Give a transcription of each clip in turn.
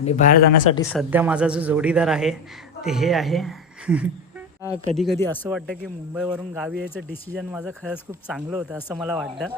आणि बाहेर जाण्यासाठी सध्या माझा जो जोडीदार आहे ते हे आहे. कधी कधी असं वाटतं की मुंबईवरून गावी यायचं डिसिजन माझं खरंच खूप चांगलं होतं असं मला वाटतं.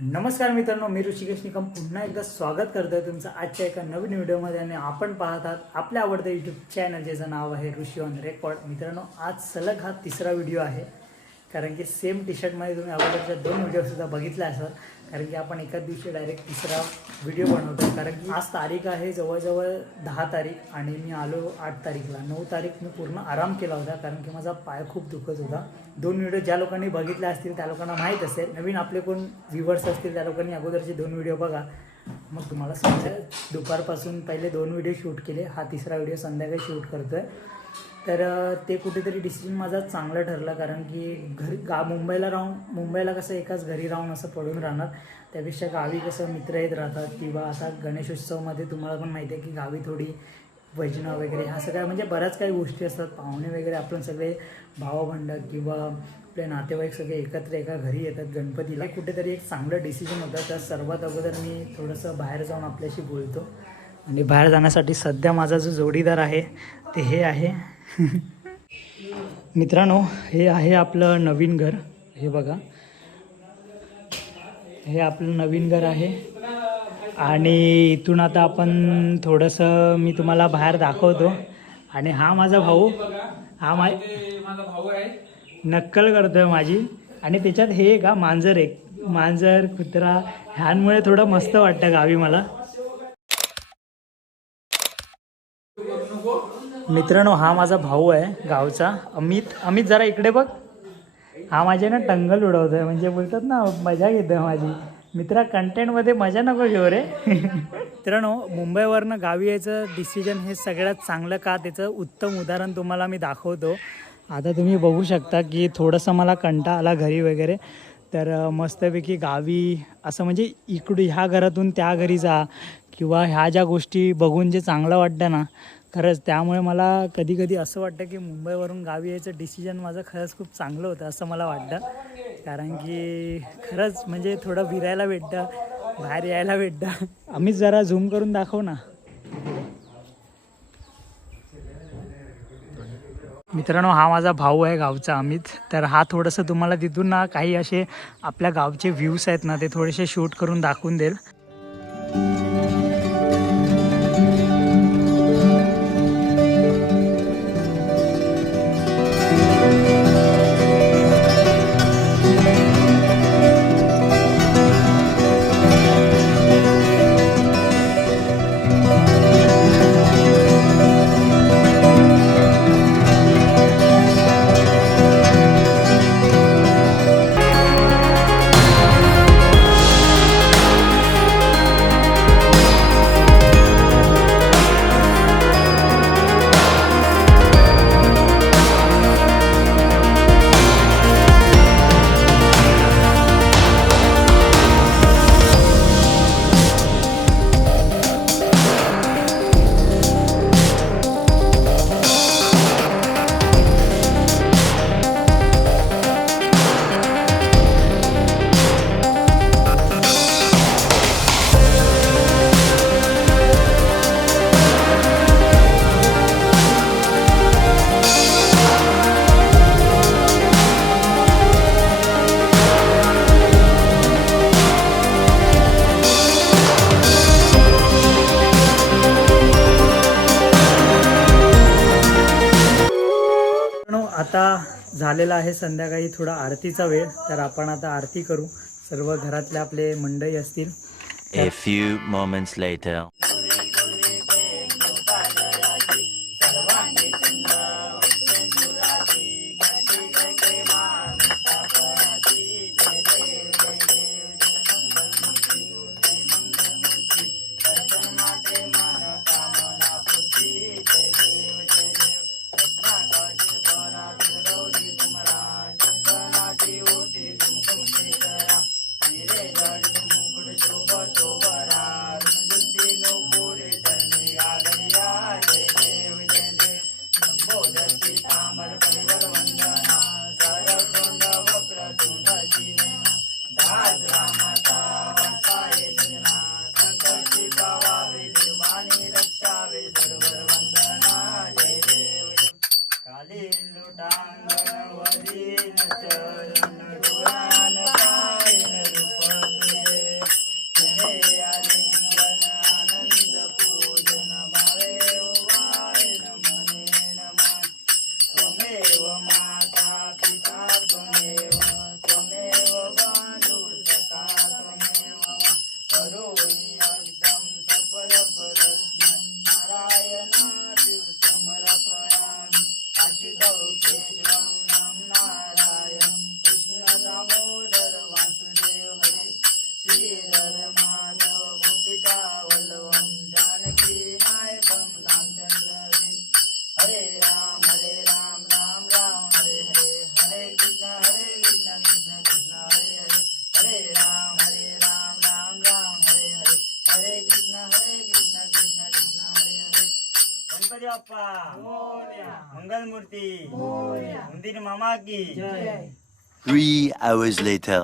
नमस्कार मित्रांनो, मी ऋषिकेश निकम पुन्हा एकदा स्वागत करतोय तुमचं आजच्या एका नवीन व्हिडिओमध्ये. आणि आपण पाहत आहात आपल्या आवडत्या यूट्यूब चॅनल ज्याचं नाव आहे ऋषी ऑन रेकॉर्ड. मित्रांनो, आज सलग हा तिसरा व्हिडिओ आहे, कारण की सेम टी शर्टमध्ये तुम्ही अगोदरच्या 2 व्हिडिओसुद्धा बघितले असाल. कारण की आपण एकाच दिवशी डायरेक्ट तिसरा व्हिडिओ बनवतो, कारण की आज तारीख आहे जवळजवळ 10 तारीख आणि मी आलो 8 तारीखला. 9 तारीख मी पूर्ण आराम केला होता, कारण की माझा पाय खूप दुखत होता. 2 व्हिडिओ ज्या लोकांनी बघितले असतील त्या लोकांना माहीत असेल, नवीन आपले कोण व्ह्युअर्स असतील त्या लोकांनी अगोदरचे 2 व्हिडिओ बघा, मग तुम्हाला समजेल. दुपारपासून पहिले 2 व्हिडिओ शूट केले, हा तिसरा व्हिडिओ संध्याकाळी शूट करतो आहे. तर ते कुठेतरी डिसिजन माझा चांगला ठरला, कारण की घरी मुंबईला कसं एकाच घरी राहून असं पडून राहणार, त्यापेक्षा गावी कसं मित्र येत राहतात. किंवा आता गणेशोत्सवमध्ये तुम्हाला पण माहिती आहे की गावी थोडी भजनं वगैरे ह्या सगळ्या म्हणजे बऱ्याच काही गोष्टी असतात. पाहुणे वगैरे आपण सगळे भावबंड किंवा आपले नातेवाईक सगळे एकत्र एका घरी येतात गणपतीला. कुठेतरी एक चांगलं डिसिजन होतं. तर सर्वात अगोदर मी थोडंसं बाहेर जाऊन आपल्याशी बोलतो. आणि बाहेर जाण्यासाठी सध्या माझा जो जोडीदार आहे ते हे आहे. मित्रांनो, हे आहे आपलं नवीन घर. हे बघा, हे आपलं नवीन घर आहे. आणि इथून आता आपण थोडंसं मी तुम्हाला बाहेर दाखवतो. आणि हा माझा भाऊ, हा माझा भाऊ आहे, नक्कल करतोय माझी. आणि त्याच्यात हे का मांजर कुत्रा, ह्यांमुळे थोडं मस्त वाटतं गावी मला. मित्रांनो, हा माझा भाऊ आहे गावचा, अमित जरा इकडे बघ. हा माझे ना टंगल उडवतोय, म्हणजे बोलतात ना मजा घेतोय माझी. मित्रा, कंटेंटमध्ये मजा नको घेऊ रे. मित्रांनो, मुंबईवरनं गावी यायचं डिसिजन हे सगळ्यात चांगलं का, त्याचं उत्तम उदाहरण तुम्हाला मी दाखवतो. आता तुम्ही बघू शकता की थोडंसं मला कंटाळा आला घरी वगैरे, तर मस्तपैकी गावी असं म्हणजे इकडे ह्या घरातून त्या घरी जा, किंवा ह्या ज्या गोष्टी बघून जे चांगलं वाटतं ना खरंच, त्यामुळे मला कधी कधी असं वाटतं की मुंबईवरून गावी यायचं डिसिजन माझं खरंच खूप चांगलं होतं असं मला वाटतं. कारण की खरंच म्हणजे थोडं फिरायला भेटतं, बाहेर यायला भेटतं. आम्ही जरा झूम करून दाखव ना. मित्रांनो, हा माझा भाऊ आहे गावचा अमित. तर हा थोडंसं तुम्हाला तिथून ना काही असे आपल्या गावचे व्ह्यूज आहेत ना ते थोडेसे शूट करून दाखवून देईल. आता झालेला आहे संध्याकाळी थोडा आरतीचा वेळ, तर आपण आता आरती करू. सर्व घरातले आपले मंडळी असतील. A few moments later. मंगल मूर्ति मंदिर मामा की 3 hours later.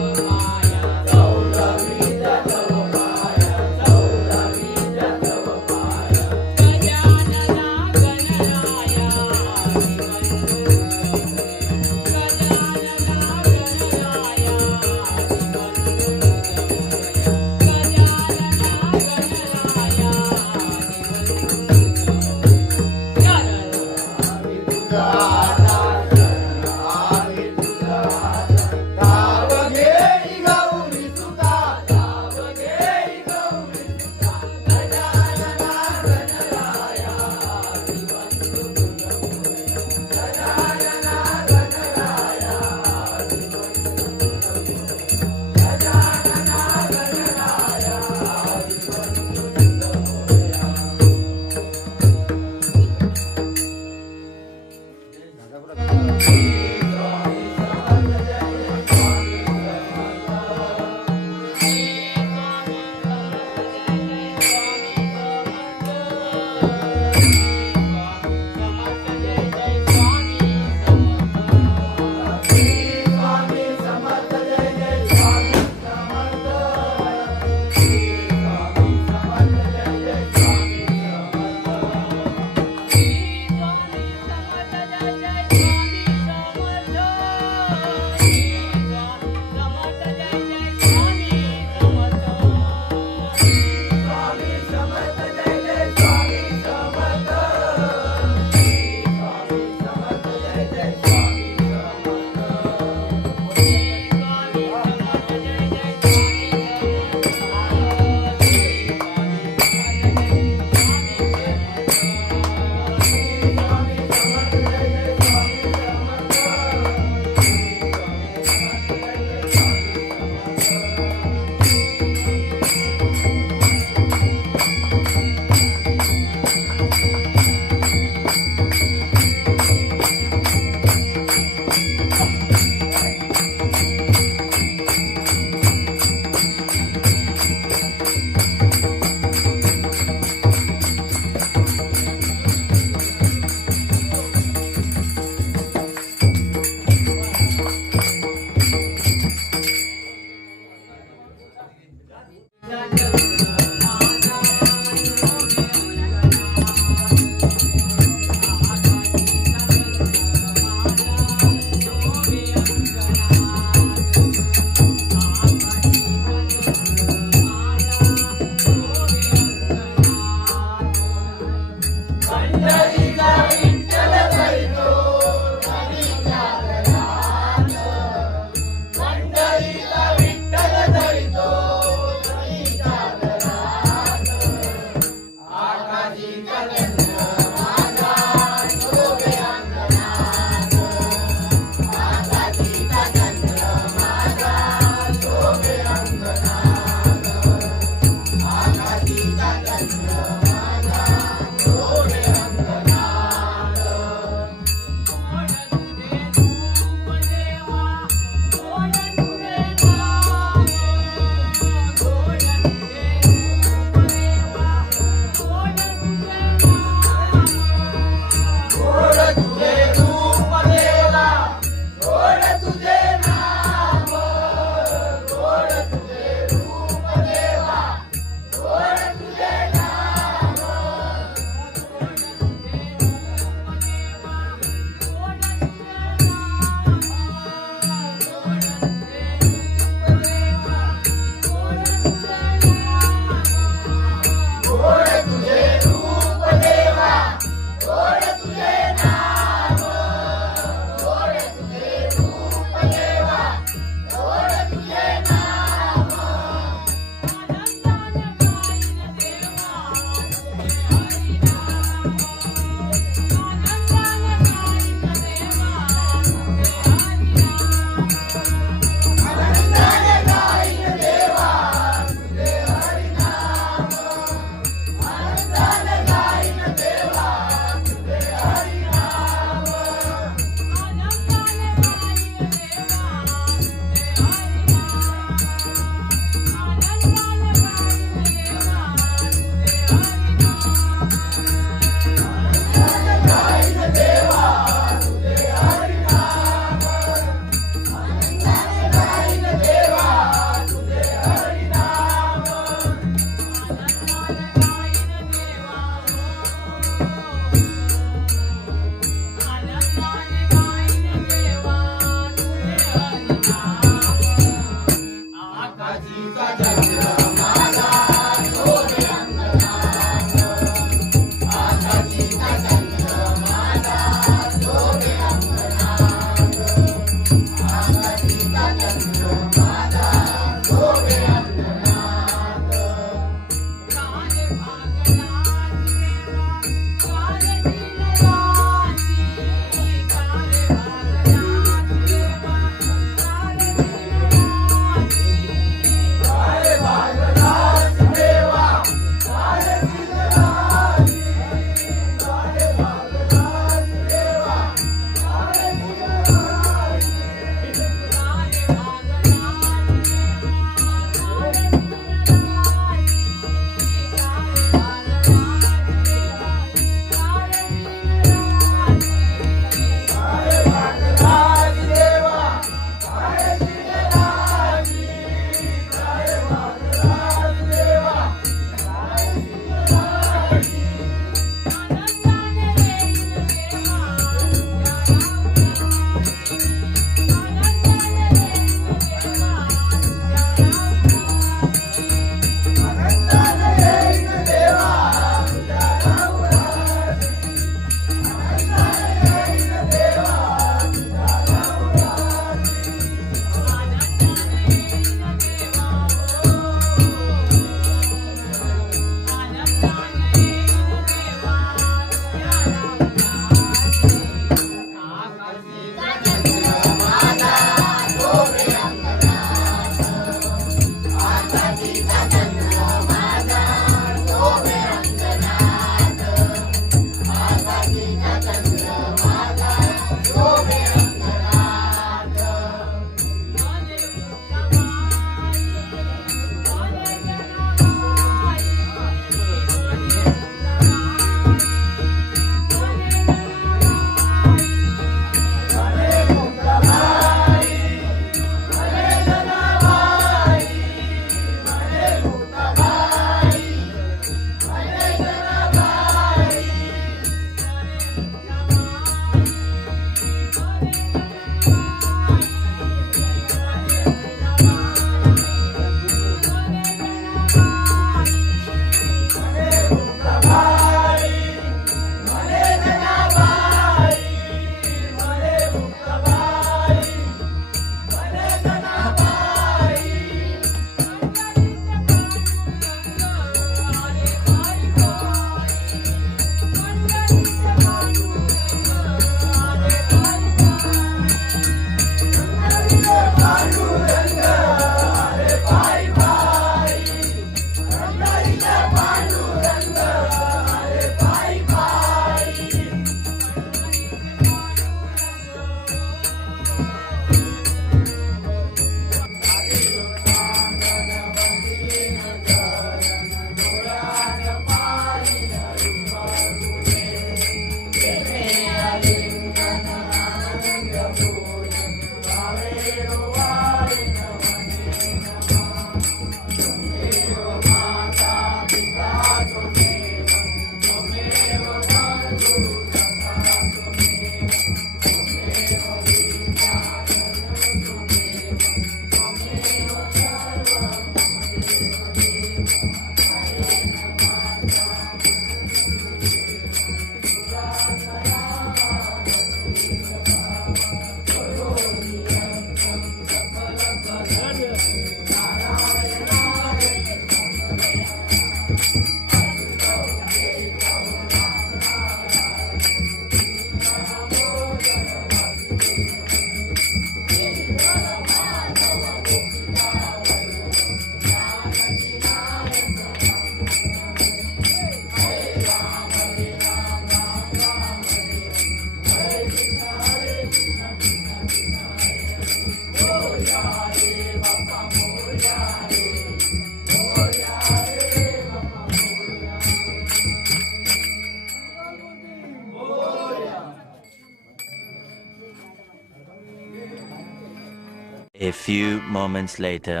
A few moments later.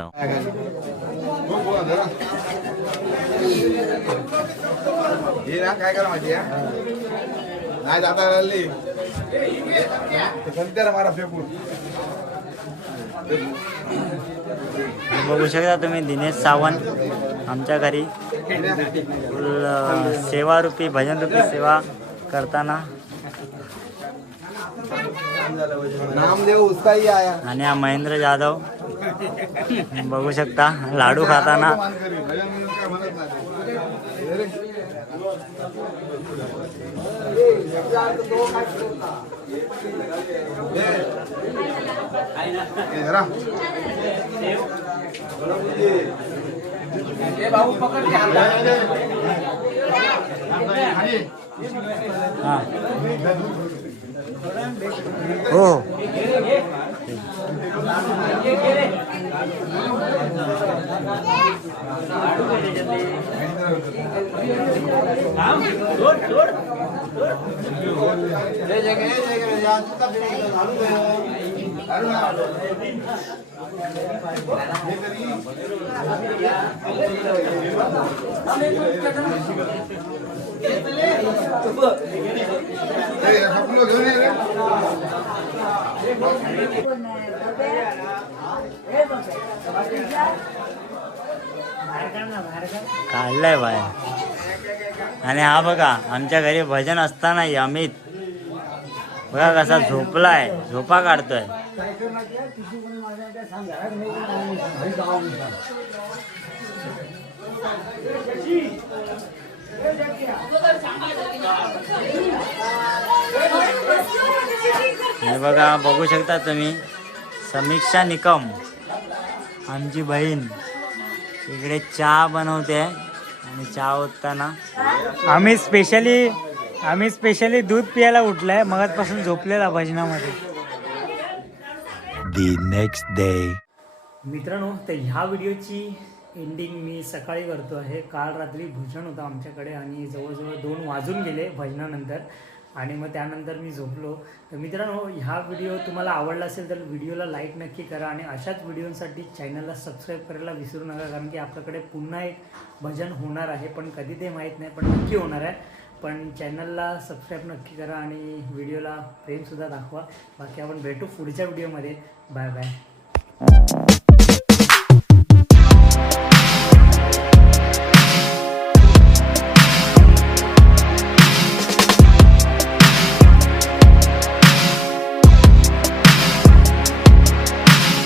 हे ना काय करा माहिती आहे नाही जाता राहिली सध्या मारा फेकून बघू शकता तुम्ही दिनेश सावंत आमच्या घरी फुल सेवारूपी भजनरूपी सेवा करताना नामदेव उसका ही आया आणि हा महेंद्र जाधव बघू शकता लाडू खाताना हा हो काढलाय बाय. आणि हा बघा आमच्या घरी भजन असताना अमित बघा कसा झोपलाय, झोपा काढतोय. हे बघा बघू शकता तुम्ही समीक्षा निकम आमची बहीण इकडे चहा बनवते आणि चहा ओतताना आम्ही स्पेशली दूध पियाला उठलाय मगाचपासून झोपलेला भजनामध्ये. The next day. मित्रांनो, तर ह्या व्हिडिओची एंडिंग मी सकाळी करतो आहे. काल रात्री भजन होतं आमच्याकडे आणि जवळजवळ 2 वाजून गेले भजनानंतर आणि मग त्यानंतर मी झोपलो. तर मित्रांनो, ह्या व्हिडिओ तुम्हाला आवडला असेल तर व्हिडिओला लाईक नक्की करा आणि अशाच व्हिडिओसाठी चॅनलला सबस्क्राईब करायला विसरू नका, कारण की आपल्याकडे पुन्हा एक भजन होणार आहे, पण कधी ते माहीत नाही, पण नक्की होणार आहे. पण चॅनलला सबस्क्राईब नक्की करा आणि व्हिडिओला प्रेमसुद्धा दाखवा. बाकी आपण भेटू पुढच्या व्हिडिओमध्ये. Bye bye.